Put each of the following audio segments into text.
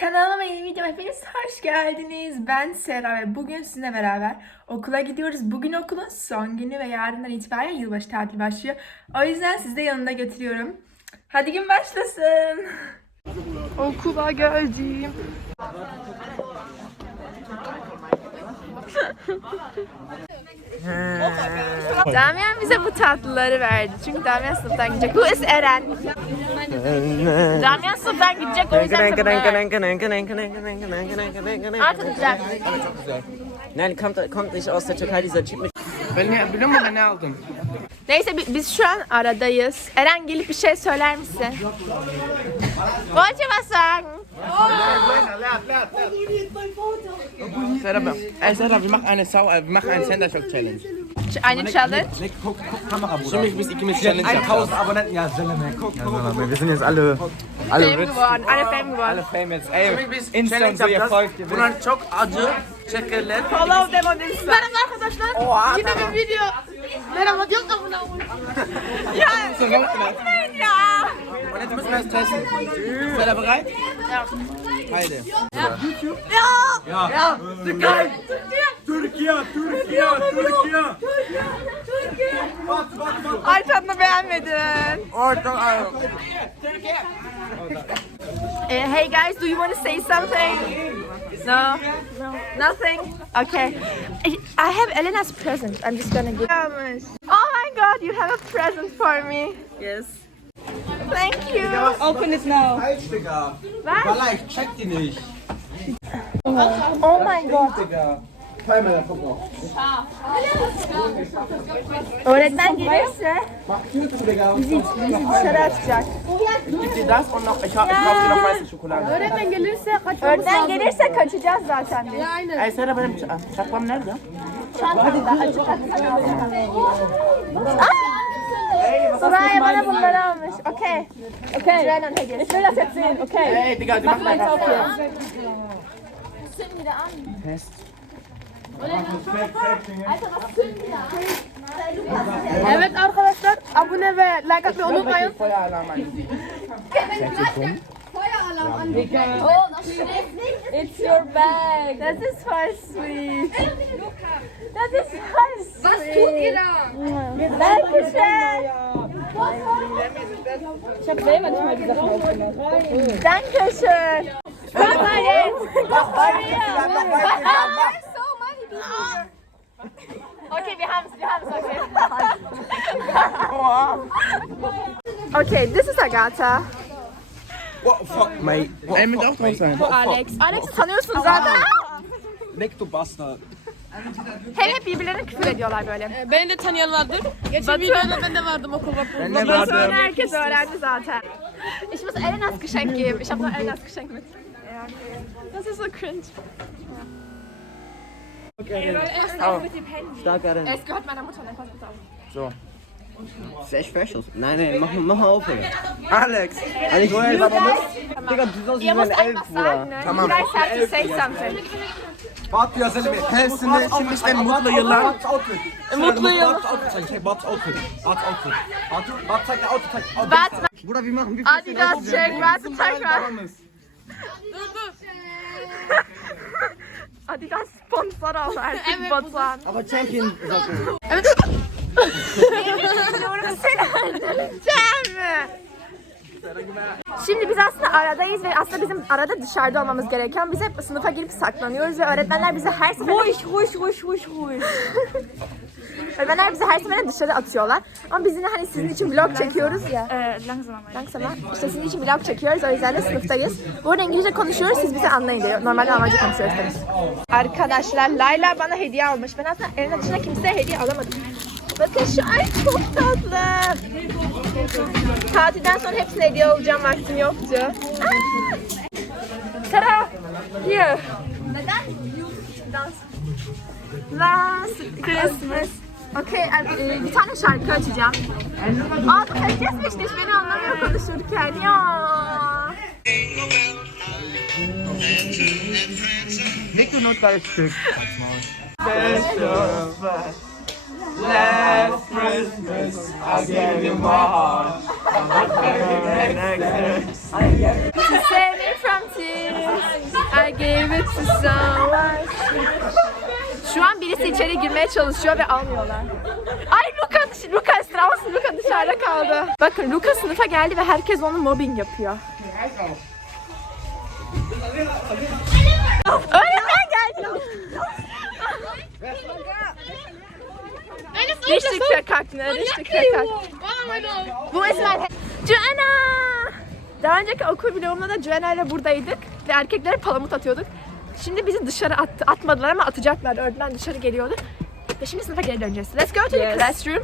Kanalıma yeni videoma hepiniz hoş geldiniz. Ben Sera ve bugün sizinle beraber okula gidiyoruz. Bugün okulun son günü ve yarından itibaren yılbaşı tatili başlıyor. O yüzden sizi de yanında götürüyorum. Hadi gün başlasın. Okula geldim. Damian bize bu tatlıları verdi. Çünkü Damian sınıftan gidecek. Bu is Eren. Damian sınıftan gidecek o yüzden. Artık güzel. Nein, kommt, kommt nicht aus der Türkei, dieser Typ mit. Ben ne, biliyor musun ben ne aldım? Neyse bi- biz şu an aradayız. Eren gelip bir şey söyler misin? Sagen? Serap, ey Serap, wir machen eine Sau, äh, wir machen eine Sender Shock Challenge. Eine Challenge. Guck, guck, Kamera, Bruder. Stimmt, bis ikimiz Challenge yapacağız. 1000 Abonnenten, ja, Seleme. Guck, guck. Wir sind jetzt alle, alle Fame rich. geworden. Alle Fame geworden. Fame jetzt. Ey, Insta und so, ihr folgt, ihr wisst. Çok acı şekerler. Follow them on Insta. Merhaba arkadaşlar. Yine bir video. Merhaba diyor abone olun. Ya. Nein ya. Und jetzt müssen wir es testen. Seid ihr bereit? Ja. Beide. Ja. Türkei! Türkiye, Türkiye, Türkiye. Arkamda beğenmedin. Orta, Uh, hey guys, do you want to say something? No? No. Nothing? Okay. I I have Elena's present. I'm just gonna give Oh my god, you have a present for me. Yes. Thank you. Open it now. Falsch, Digga. Was? Check die nicht. Oh my god. Guck mal. Öğretmen gelirse Digga. bizi dışarı atacak. Dir das und noch, ich, hab- ich kauf dir noch weiße Schokolade. Öğretmen gelirse kaçacağız zaten biz. Ey Serap, benim ç- şapkam nerede? Çantamda açık Soraya bana bunları almış. Okey. Okay. Rennen hediyesi. Ich will das jetzt sehen. Okay. Ey Digga, die machen einfach. Test. Evet arkadaşlar abone ve like atmayı unutmayın. It's your bag. Das ist voll sweet. Das ist voll sweet. Was tut ihr da? Dankeschön. Ich habe selber nicht mal die Sachen aufgemacht. Dankeschön. Hör mal jetzt. Okay, wir haben es, wir haben es, okay. Okay, this is Agatha. What the fuck, mate? What mit fuck, mate? sein. Alex. Alex'i tanıyorsun zaten. Leck, du Bastard. Hem hep birbirlerine küfür ediyorlar böyle. Beni de tanıyan vardır. Geçen videoda ben de vardım okul Ben de Bundan sonra vardım. herkes öğrendi zaten. Ich muss Elenas Geschenk geben. Ich habe noch Elenas Geschenk mit. Das ist so cringe. Au. Stark, Eren. Es gehört meiner Mutter. Nein, pass bitte auf. So. Das ist echt Fashion. Nein, nein, mach, mach mal auf, Digga. Alex. Ich wollte aber nicht. Digga, du aus wie Ihr mein Elf, Bruder. Tamam. You guys have to say something. Warte, ja, Seleme. Hepsinde şimdiden mutlu yıllar. Bart's Outfit. Mutlu yıllar. Bart's Outfit. Check Bart's Outfit. Bart's Outfit. Warte, Bart zeigt Outfit. Warte, Bruder, wir machen wie viel Adidas check. Warte, zeig mal. Adidas sponsor auch artık Batuhan. Aber Champion Socken. Biliyorum seni öldüreceğim. Şimdi biz aslında aradayız ve aslında bizim arada dışarıda olmamız gereken biz hep sınıfa girip saklanıyoruz ve öğretmenler bize her seferinde Ruhig, ruhig, ruhig, ruhig, ruhig. öğretmenler bizi her seferinde dışarı atıyorlar. Ama biz yine hani sizin için vlog çekiyoruz ya. Äh, langsam mal. Langsam ama. İşte sizin için vlog çekiyoruz o yüzden de sınıftayız. Bu arada İngilizce konuşuyoruz siz bizi anlayın diyor. Normalde Almanca konuşuyoruz tabii. Arkadaşlar Layla bana hediye almış. Ben aslında evin dışına kimseye hediye alamadım. Bakın şu ay çok tatlı. Tatilden sonra hepsine hediye alacağım vaktim yoktu. Aa! Sara, here. Neden? Last Christmas. Okey, e, bir tane şarkı açacağım. Aa, bu herkes işte hiç beni anlamıyor konuşurken ya. Nick, du nutzt als Stück. Last Christmas, I gave you my heart. To save me from is. I gave it to someone. Şu an birisi içeri girmeye çalışıyor ve almıyorlar. Ay Luka, Luka Strauss, Luka dışarıda kaldı. Bakın Luka sınıfa geldi ve herkes onu mobbing yapıyor. Öğretmen geldi. Richtig verkackt, ne? Richtig verkackt. Bu esmer. Joanna! Daha önceki okul vlogumda da Joanna ile buradaydık ve erkeklere palamut atıyorduk. Şimdi bizi dışarı attı, atmadılar ama atacaklar. Öğleden dışarı geliyordu. Ve şimdi sınıfa geri döneceğiz. Let's go to the classroom.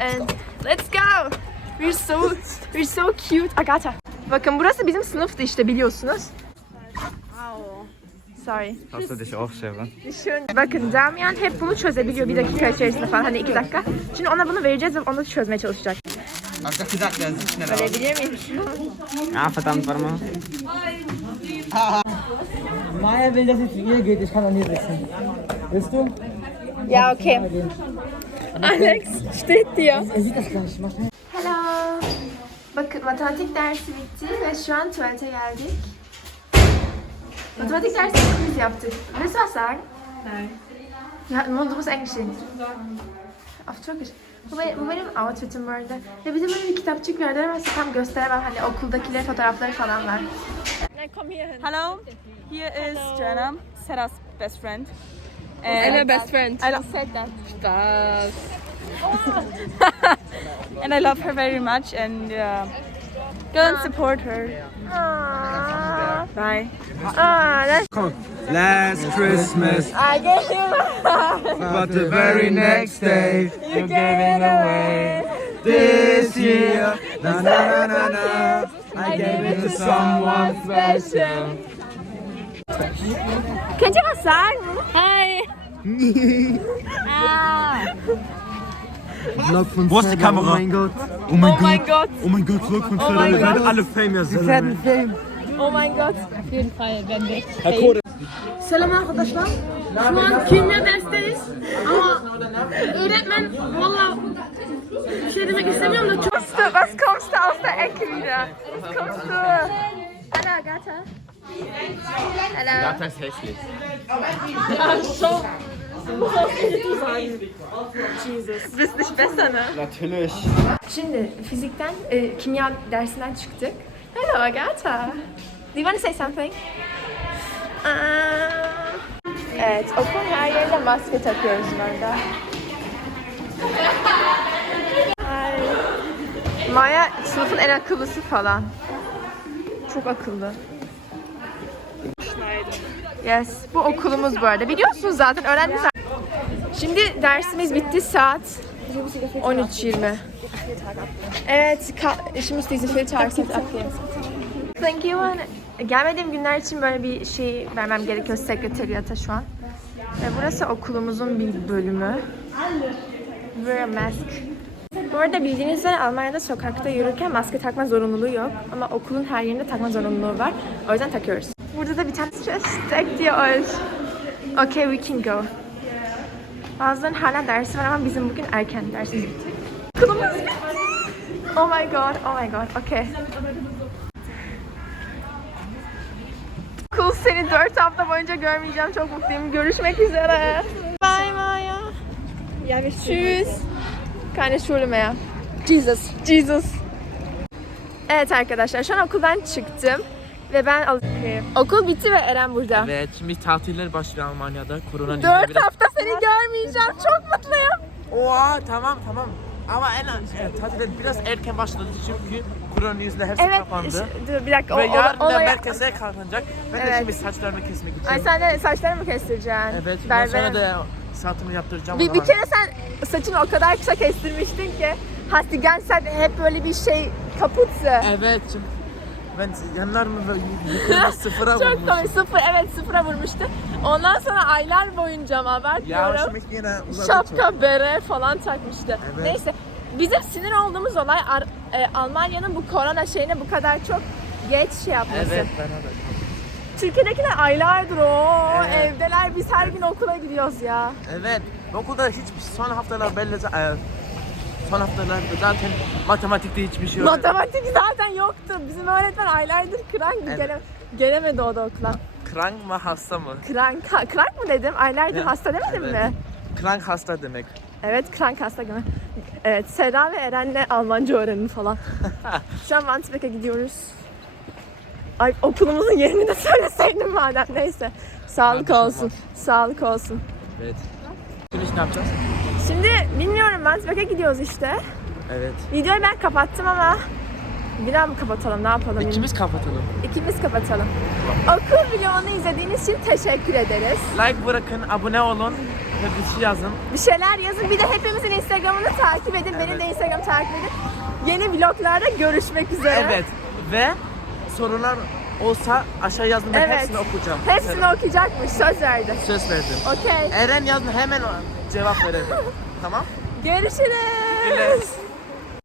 And let's go. We're so, we're so cute. Agata. Bakın burası bizim sınıftı işte biliyorsunuz. Sorry. Hast du dich? Düşün. Bakın Damian hep bunu çözebiliyor bir dakika içerisinde falan hani iki dakika. Şimdi ona bunu vereceğiz ve onu da çözmeye çalışacak. Gesagt, der sieht schneller aus. Verebilir miyim? Ah, verdammt, warte mal. Maya will, dass es zu ihr geht. Ich kann doch nie sitzen. Willst du? Ja, okay. Alex steht dir. Er sieht das gar nicht. Mach schnell. Hello. Bakın matematik dersi bitti ve şu an tuvalete geldik. Matematik dersi quiz yaptık. Was sagen? Nein. Ja, nur du musst Englisch reden. Auf Türkisch. Bu benim, bu benim outfitim bu arada. Ve bize böyle bir kitapçık verdiler ama size tam gösteremem. Hani okuldakilerin fotoğrafları falan var. Hello, here is Joanna, Sarah's best friend. And And, best friend. I love said that. and I love her very much and uh, go and support her. Aww. Bye. Aa, that's Last Christmas, I gave you but the very next day, you gave it away. This year, na na na na na, I gave it to someone special. Könnt ihr was sagen? Hi. Wo ist die Kamera? Oh mein Gott. Oh mein Oh mein Gott. Oh mein Gott, Vlog von Oh mein Wir werden Gott. alle famous. Oh mein Gott. Selam arkadaşlar. Şu an kimya dersteyiz ama öğretmen valla bir şey demek istemiyorum da çok Was, kommst du aus der Ecke wieder? Was kommst du? Hallo, Agatha. Hallo. Das ist hässlich. Du bist nicht besser, ne? Natürlich. Şimdi fizikten, e, kimya dersinden çıktık. Hello, Agatha. Do you want to say something? Aa. Evet, okulun her yerine maske takıyoruz burada. Ay. Maya sınıfın en akıllısı falan. Çok akıllı. Yes, bu okulumuz bu arada. Biliyorsunuz zaten öğrendiniz. Şimdi dersimiz bitti saat 13.20. Evet, diese Filterakzent abgeben. Thank you. Gelmediğim günler için böyle bir şey vermem gerekiyor sekreteriyata şu an. Ve burası okulumuzun bir bölümü. Wear a mask. Bu arada bildiğiniz üzere Almanya'da sokakta yürürken maske takma zorunluluğu yok. Ama okulun her yerinde takma zorunluluğu var. O yüzden takıyoruz. Burada da bir tane stress tek diyor. Okay, we can go. Bazılarının hala dersi var ama bizim bugün erken dersimiz bitti. Okulumuz. Oh my god, oh my god, okay. Okul seni 4 hafta boyunca görmeyeceğim. Çok mutluyum. Görüşmek üzere. Bye Maya. Ja, wir Tschüss. Keine Schule mehr. Jesus. Jesus. Evet arkadaşlar şu an okuldan çıktım. Ve ben al- okul bitti ve Eren burada. Evet, şimdi tatiller başlıyor Almanya'da. Korona yüzünden 4 biraz... hafta seni görmeyeceğim. Çok mutluyum. Oha, tamam tamam. Ama en evet, tatiller biraz erken başladı çünkü korona yüzünden hepsi Evet. kapandı. ş- Dur bir dakika. O, Ve yarın o, da olay- merkeze kapanacak. Ben de Evet. şimdi saçlarımı kesmek için. Ay sen de saçlarını mı kestireceksin? Evet, bundan sonra Berbere. da saatimi yaptıracağım. Bir, bir kere sen saçını o kadar kısa kestirmiştin ki Hast die ganze Zeit hep böyle bir şey kaputse. Evet, çünkü ben yanlarımı böyle yukarı sıfıra Çok vurmuşum. komik. Sıfır, evet sıfıra vurmuştu. Ondan sonra aylar boyunca ama Ya abartmıyorum. yine uzadı çok. Şapka, bere falan takmıştı. Evet. Neyse. Bizim sinir olduğumuz olay Ar- e, Almanya'nın bu korona şeyine bu kadar çok geç şey yapması. Evet, bana da. Türkiye'dekiler aylardır o Evet. evdeler. Biz her gün okula gidiyoruz ya. Evet, okulda hiçbir son haftalar belli e, son haftalarda zaten matematikte hiçbir şey yok. Matematik zaten yoktu. Bizim öğretmen aylardır kıran Evet. gele- Gelemedi o da okula. Krank mı hasta mı? Krank, krank mı dedim? Aylardır Evet. hasta demedim Evet. mi? Krank hasta demek. Evet, krank hasta gibi. Evet, Serra ve Eren'le Almanca öğrenin falan. Şu an Wandsbek'e gidiyoruz. Ay okulumuzun yerini de söyleseydim madem. Neyse. Sağlık şey olsun. olmaz. Sağlık olsun. Evet. Şimdi ne yapacağız? Şimdi bilmiyorum Wandsbek'e gidiyoruz işte. Evet. Videoyu ben kapattım ama bir daha mı kapatalım ne yapalım? İkimiz kapatalım. İkimiz kapatalım. Okul vlogunu izlediğiniz için teşekkür ederiz. Like bırakın, abone olun ve bir şey yazın. Bir şeyler yazın. Bir de hepimizin Instagram'ını takip edin. Benim de Instagram takip edin. Yeni vloglarda görüşmek üzere. Evet. Ve sorular olsa aşağı yazın ben Evet. hepsini okuyacağım. Hepsini okuyacakmış. Söz verdi. Söz verdim. Okey. Eren yazın hemen cevap verelim. tamam? Görüşürüz. Güle.